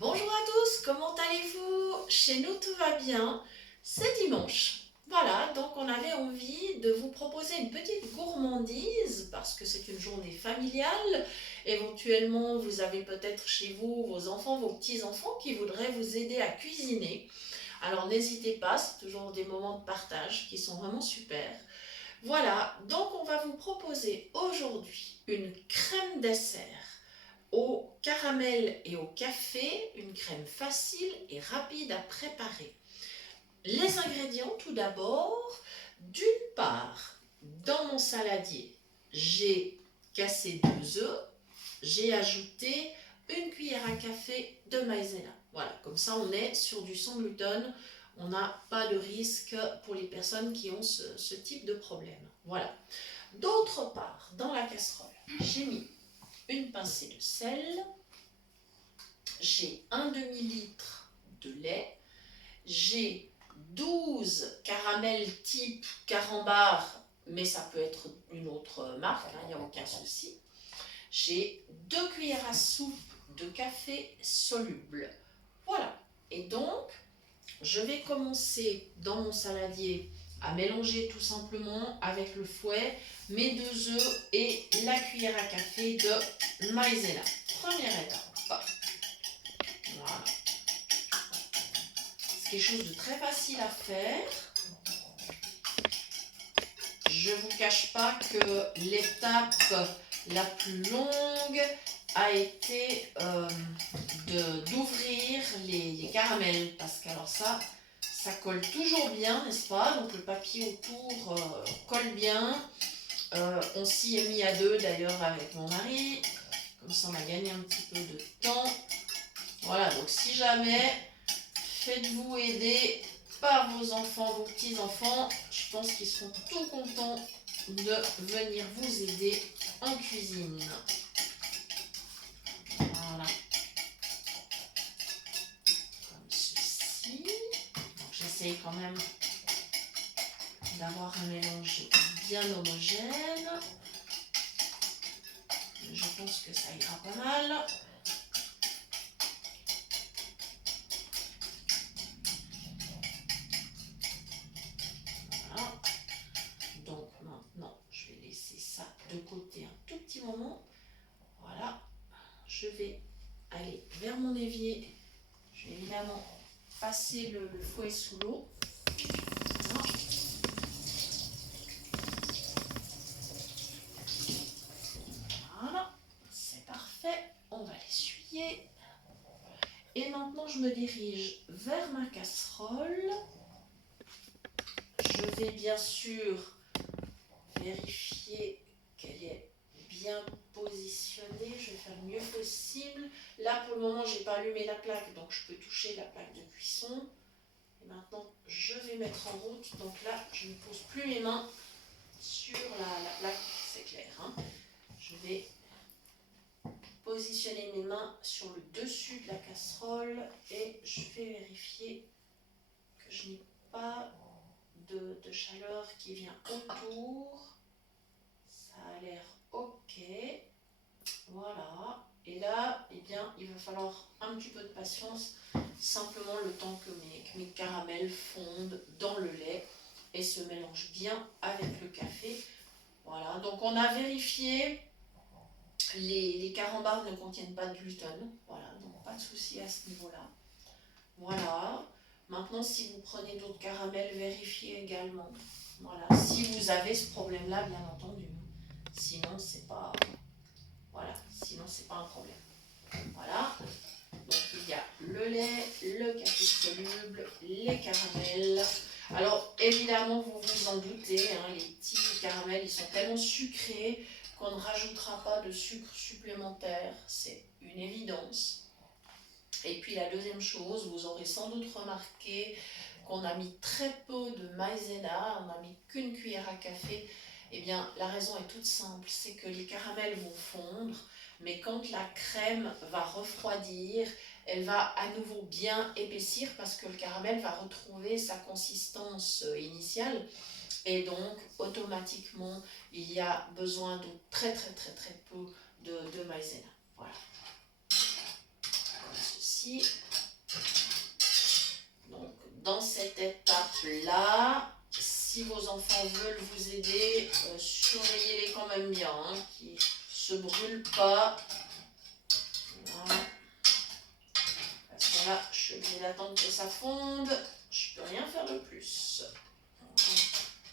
Bonjour à tous, comment allez-vous? Chez nous tout va bien, c'est dimanche. Voilà, donc on avait envie de vous proposer une petite gourmandise parce que c'est une journée familiale. Éventuellement, vous avez peut-être chez vous vos enfants, vos petits-enfants qui voudraient vous aider à cuisiner. Alors n'hésitez pas, c'est toujours des moments de partage qui sont vraiment super. Voilà, donc on va vous proposer aujourd'hui une crème dessert au caramel et au café, une crème facile et rapide à préparer. Les ingrédients tout d'abord, d'une part, dans mon saladier, j'ai cassé 2 œufs, j'ai ajouté une cuillère à café de maïzena. Voilà, comme ça on est sur du sans gluten, on n'a pas de risque pour les personnes qui ont ce type de problème. Voilà. D'autre part, dans la casserole, j'ai mis une pincée de sel, j'ai un demi-litre de lait, j'ai 12 caramels type carambar, mais ça peut être une autre marque, il n'y a aucun souci. J'ai 2 cuillères à soupe de café soluble. Voilà. Et donc, je vais commencer dans mon saladier à mélanger tout simplement avec le fouet mes 2 œufs et la cuillère à café de maïzena. Première étape. Voilà. C'est quelque chose de très facile à faire. Je ne vous cache pas que l'étape la plus longue a été d'ouvrir les caramels, parce que alors ça colle toujours bien, n'est-ce pas? Donc le papier autour colle bien. On s'y est mis à 2 d'ailleurs avec mon mari, comme ça on a gagné un petit peu de temps. Voilà, donc si jamais, faites-vous aider par vos enfants, vos petits-enfants. Je pense qu'ils seront tout contents de venir vous aider en cuisine. Voilà. Comme ceci. Donc j'essaye quand même d'avoir un mélange bien homogène. Je pense que ça ira pas mal. Voilà. Donc maintenant, je vais laisser ça de côté un tout petit moment. Voilà. Je vais aller vers mon évier. Je vais évidemment passer le fouet sous l'eau. Voilà, c'est parfait. On va l'essuyer. Et maintenant, je me dirige vers ma casserole. Je vais bien sûr vérifier qu'elle est bien positionnée. Je vais faire le mieux possible. Là, pour le moment, je n'ai pas allumé la plaque, donc je peux toucher la plaque de cuisson. Et maintenant, je vais mettre en route. Donc là, je ne pose plus mes mains sur la plaque, c'est clair. Hein. Je vais positionner mes mains sur le dessus de la casserole et je vais vérifier que je n'ai pas de chaleur qui vient autour. Ça a l'air ok. Voilà. Et là, eh bien, il va falloir un petit peu de patience, simplement le temps que mes caramels fondent dans le lait et se mélangent bien avec le café. Voilà, donc on a vérifié, les carambars ne contiennent pas de gluten, voilà, donc pas de souci à ce niveau-là. Voilà, maintenant si vous prenez d'autres caramels, vérifiez également. Voilà, si vous avez ce problème-là, bien entendu. Sinon, c'est pas... Voilà, sinon c'est pas un problème. Voilà, donc il y a le lait, le café soluble, les caramels. Alors évidemment, vous vous en doutez, hein, les petits caramels, ils sont tellement sucrés qu'on ne rajoutera pas de sucre supplémentaire, c'est une évidence. Et puis la deuxième chose, vous aurez sans doute remarqué qu'on a mis très peu de maïzena, on n'a mis qu'une cuillère à café. Eh bien, la raison est toute simple, c'est que les caramels vont fondre, mais quand la crème va refroidir, elle va à nouveau bien épaissir parce que le caramel va retrouver sa consistance initiale. Et donc, automatiquement, il y a besoin de très peu de maïzena. Voilà. Comme ceci. ici. Donc, dans cette étape-là, si vos enfants veulent vous aider, surveillez-les quand même bien, hein, qu'ils ne se brûlent pas. Voilà. Parce que là, je suis obligée d'attendre que ça fonde. Je ne peux rien faire de plus.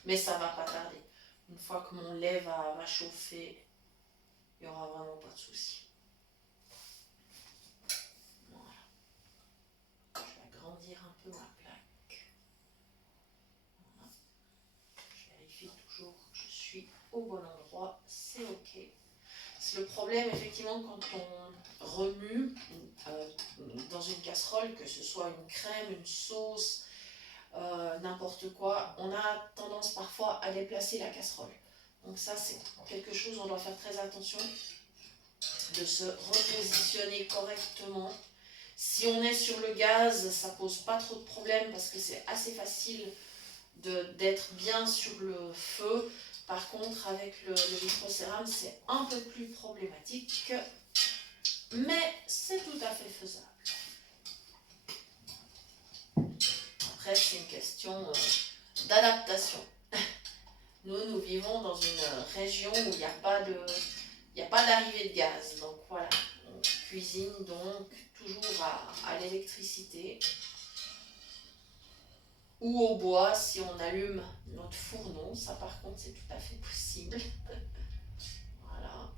Mais ça ne va pas tarder. Une fois que mon lait va chauffer, il n'y aura vraiment pas de souci. Voilà. Je vais agrandir un peu ma plaque. Voilà. Je vérifie toujours que je suis au bon endroit. C'est OK. C'est le problème, effectivement, quand on remue dans une casserole, que ce soit une crème, une sauce, n'importe quoi, on a tendance parfois à déplacer la casserole. Donc ça, c'est quelque chose, on doit faire très attention de se repositionner correctement. Si on est sur le gaz, ça pose pas trop de problème parce que c'est assez facile d'être bien sur le feu. Par contre, avec le vitrocérame, c'est un peu plus problématique, mais c'est tout à fait faisable. Après, c'est une question d'adaptation. Nous vivons dans une région où il n'y a pas d'arrivée de gaz. Donc voilà, on cuisine donc toujours à l'électricité ou au bois si on allume notre fourneau. Ça par contre, c'est tout à fait possible. Voilà.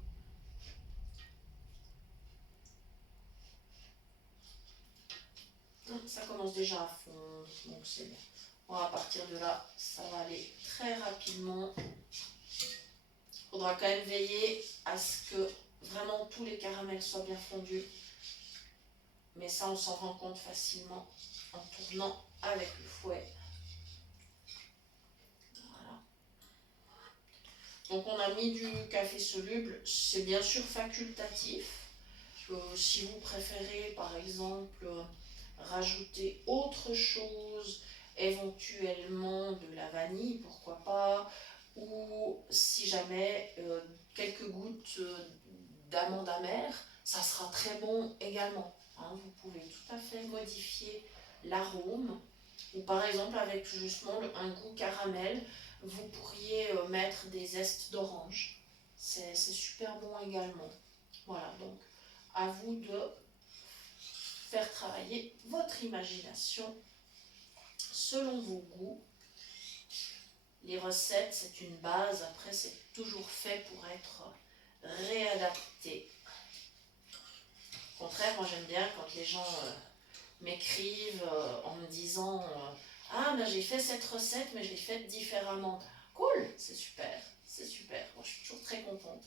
Ça commence déjà à fondre, donc c'est bien. Bon, à partir de là, ça va aller très rapidement. Il faudra quand même veiller à ce que vraiment tous les caramels soient bien fondus. Mais ça, on s'en rend compte facilement en tournant avec le fouet. Voilà. Donc on a mis du café soluble. C'est bien sûr facultatif. Si vous préférez, par exemple, rajouter autre chose, éventuellement de la vanille, pourquoi pas, ou si jamais quelques gouttes d'amande amère, ça sera très bon également. Hein, vous pouvez tout à fait modifier l'arôme, ou par exemple avec justement un goût caramel, vous pourriez mettre des zestes d'orange. C'est super bon également. Voilà, donc à vous de faire travailler votre imagination selon vos goûts. Les recettes, c'est une base. Après, c'est toujours fait pour être réadapté. Au contraire, moi j'aime bien quand les gens m'écrivent en me disant ah, ben j'ai fait cette recette, mais je l'ai faite différemment. Cool, c'est super, c'est super. Moi, je suis toujours très contente.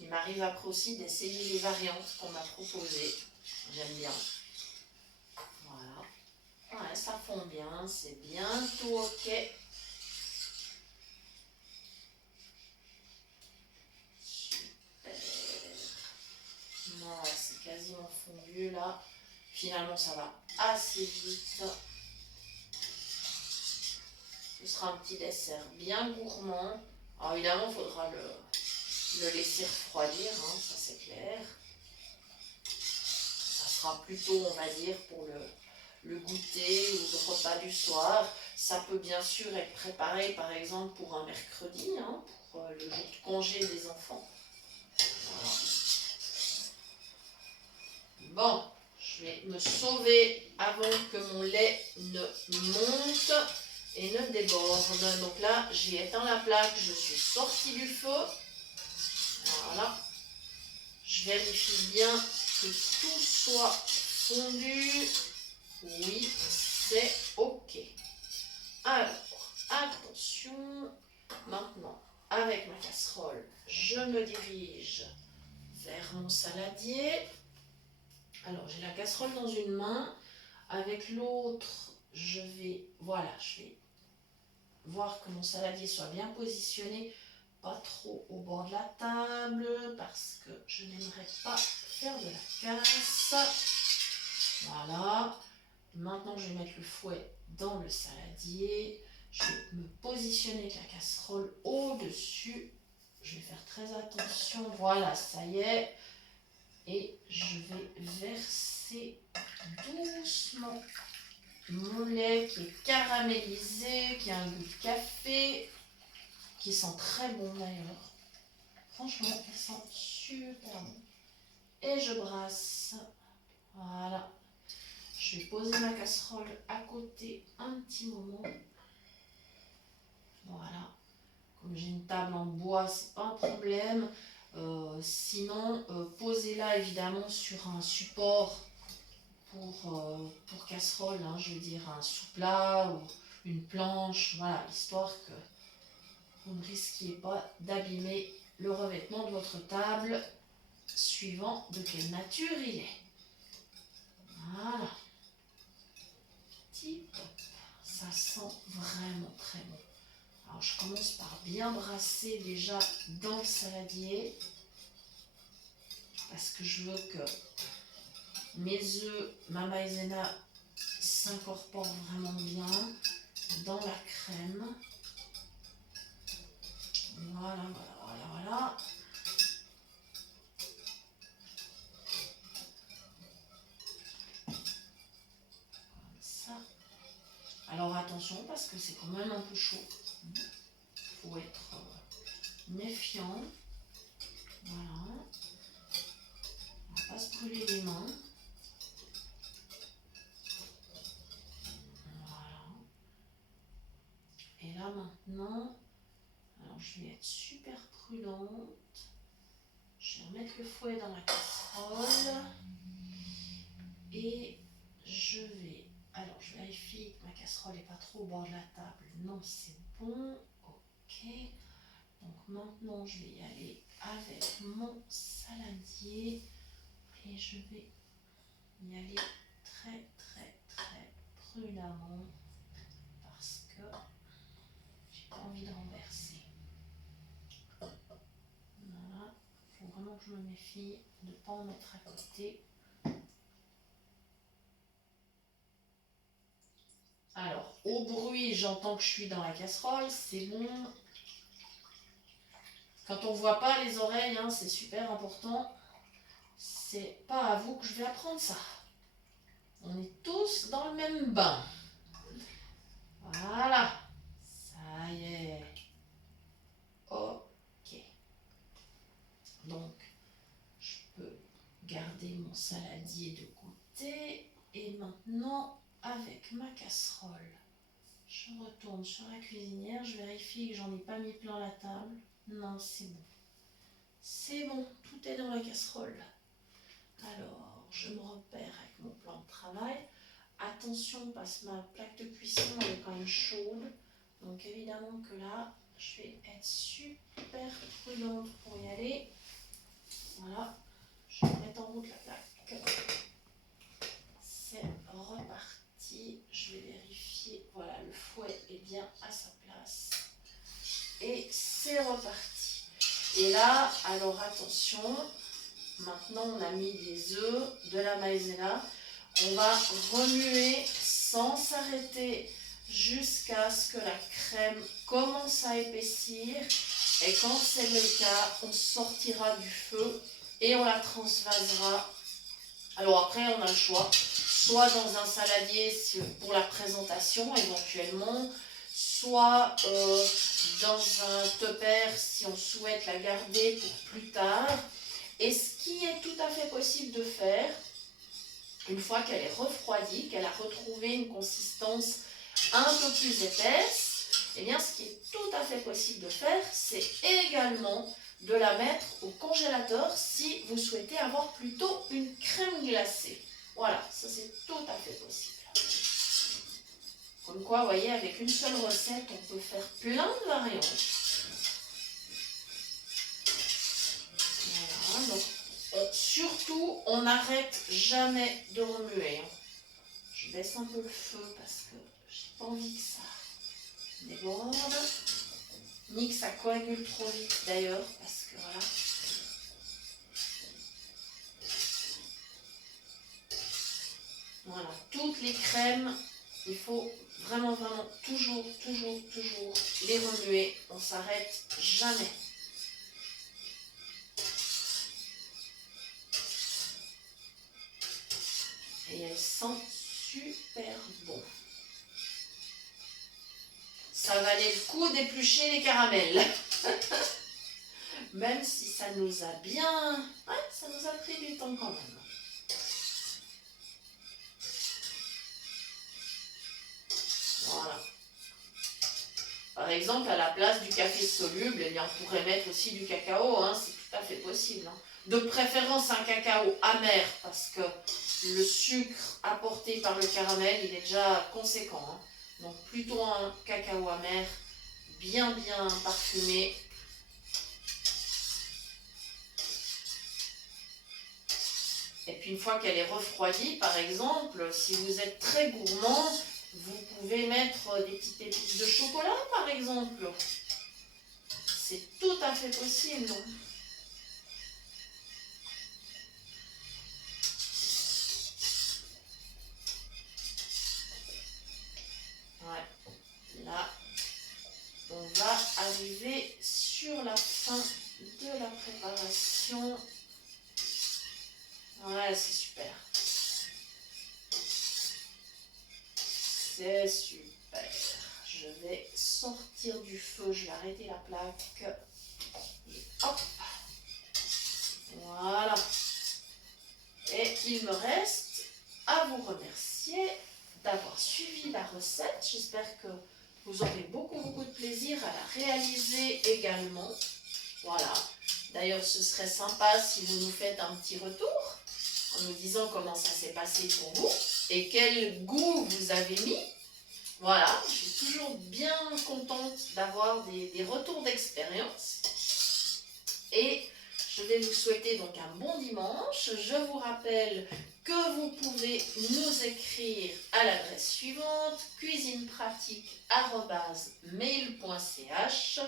Il m'arrive après aussi d'essayer les variantes qu'on m'a proposées. J'aime bien. Voilà. Ouais, ça fond bien, c'est bientôt OK. Super. Voilà, c'est quasiment fondu là. Finalement, ça va assez vite. Ce sera un petit dessert bien gourmand. Alors évidemment, il faudra le laisser refroidir, hein, ça c'est clair. Ça sera plutôt, on va dire, pour le goûter ou le repas du soir. Ça peut bien sûr être préparé, par exemple, pour un mercredi, hein, pour le jour de congé des enfants. Voilà. Bon, je vais me sauver avant que mon lait ne monte et ne déborde. Donc là, j'ai éteint la plaque, je suis sortie du feu. Voilà. Je vérifie bien que tout soit fondu. Oui, c'est OK. Alors, attention. Maintenant, avec ma casserole, je me dirige vers mon saladier. Alors, j'ai la casserole dans une main. Avec l'autre, je vais voir que mon saladier soit bien positionné, pas trop au bord de la table, parce que je n'aimerais pas faire de la casse. Voilà. Maintenant, je vais mettre le fouet dans le saladier. Je vais me positionner avec la casserole au-dessus. Je vais faire très attention. Voilà, ça y est. Et je vais verser mon lait qui est caramélisé, qui a un goût de café, qui sent très bon d'ailleurs. Franchement, il sent super bon. Et je brasse. Voilà. Je vais poser ma casserole à côté un petit moment. Voilà. Comme j'ai une table en bois, c'est pas un problème. Sinon, posez-la évidemment sur un support pour casserole, hein, je veux dire un sous-plat ou une planche, voilà, histoire que vous ne risquiez pas d'abîmer le revêtement de votre table, suivant de quelle nature il est. Voilà. Tip top. Ça sent vraiment très bon. Alors je commence par bien brasser déjà dans le saladier, parce que je veux que mes œufs, ma maïzena s'incorporent vraiment bien dans la crème. Voilà. Comme ça. Alors attention, parce que c'est quand même un peu chaud. Il faut être méfiant. Voilà. On va pas se brûler les mains. Voilà. Et là maintenant, alors je vais être super prudente. Je vais remettre le fouet dans la casserole. Et je vais... Alors je vérifie que ma casserole n'est pas trop au bord de la table. Non, c'est bon. Ok. Donc maintenant je vais y aller avec mon saladier. Et je vais y aller très prudemment, parce que j'ai pas envie de renverser. Voilà, il faut vraiment que je me méfie de ne pas en mettre à côté. Alors, au bruit, j'entends que je suis dans la casserole, c'est bon. Quand on ne voit pas les oreilles, hein, c'est super important. C'est pas à vous que je vais apprendre ça. On est tous dans le même bain. Voilà. Ça y est. Ok. Donc, je peux garder mon saladier de côté. Et maintenant, avec ma casserole, je retourne sur la cuisinière. Je vérifie que j'en ai pas mis plein la table. Non, c'est bon. C'est bon, tout est dans la casserole. Alors, je me repère avec mon plan de travail. Attention, parce que ma plaque de cuisson elle est quand même chaude. Donc évidemment que là, je vais être super prudente pour y aller. Voilà, je vais mettre en route la plaque. C'est reparti. Je vais vérifier. Voilà, le fouet est bien à sa place. Et c'est reparti. Et là, alors attention, maintenant on a mis des œufs, de la maïzena. On va remuer sans s'arrêter jusqu'à ce que la crème commence à épaissir. Et quand c'est le cas, on sortira du feu et on la transvasera. Alors après, on a le choix, soit dans un saladier pour la présentation éventuellement, soit dans un tupper si on souhaite la garder pour plus tard. Et ce qui est tout à fait possible de faire, une fois qu'elle est refroidie, qu'elle a retrouvé une consistance un peu plus épaisse, eh bien ce qui est tout à fait possible de faire, c'est également de la mettre au congélateur si vous souhaitez avoir plutôt une crème glacée. Voilà, ça c'est tout à fait possible. Comme quoi, vous voyez, avec une seule recette, on peut faire plein de variantes. Voilà, donc surtout, on n'arrête jamais de remuer. Je baisse un peu le feu parce que j'ai pas envie que ça déborde, ni que ça coagule trop vite d'ailleurs, parce que voilà. Voilà, toutes les crèmes, il faut vraiment toujours les remuer, on s'arrête jamais. Et elles sentent super bon. ça valait le coup d'éplucher les caramels. Même si ça nous a bien... Ouais, ça nous a pris du temps quand même. Voilà. Par exemple, à la place du café soluble, eh bien, on pourrait mettre aussi du cacao, hein, c'est tout à fait possible. Hein. De préférence un cacao amer, parce que le sucre apporté par le caramel, il est déjà conséquent. Hein. Donc plutôt un cacao amer, bien parfumé. Et puis une fois qu'elle est refroidie, par exemple, si vous êtes très gourmand, vous pouvez mettre des petites pépites de chocolat, par exemple. C'est tout à fait possible. Ouais. Là, on va arriver sur la fin de la préparation. Ouais, c'est super. C'est super. Je vais sortir du feu, je vais arrêter la plaque. Et hop. Voilà. Et il me reste à vous remercier d'avoir suivi la recette. J'espère que vous aurez beaucoup de plaisir à la réaliser également. Voilà. D'ailleurs, ce serait sympa si vous nous faites un petit retour en nous disant comment ça s'est passé pour vous et quel goût vous avez mis. Voilà, je suis toujours bien contente d'avoir des retours d'expérience. Et je vais vous souhaiter donc un bon dimanche. Je vous rappelle que vous pouvez nous écrire à l'adresse suivante, cuisinepratique@mail.ch.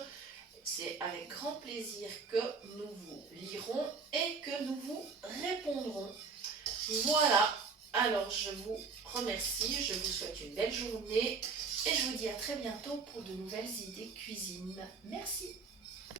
C'est avec grand plaisir que nous vous lirons et que nous vous répondrons. Voilà, alors je vous remercie, je vous souhaite une belle journée et je vous dis à très bientôt pour de nouvelles idées cuisine. Merci.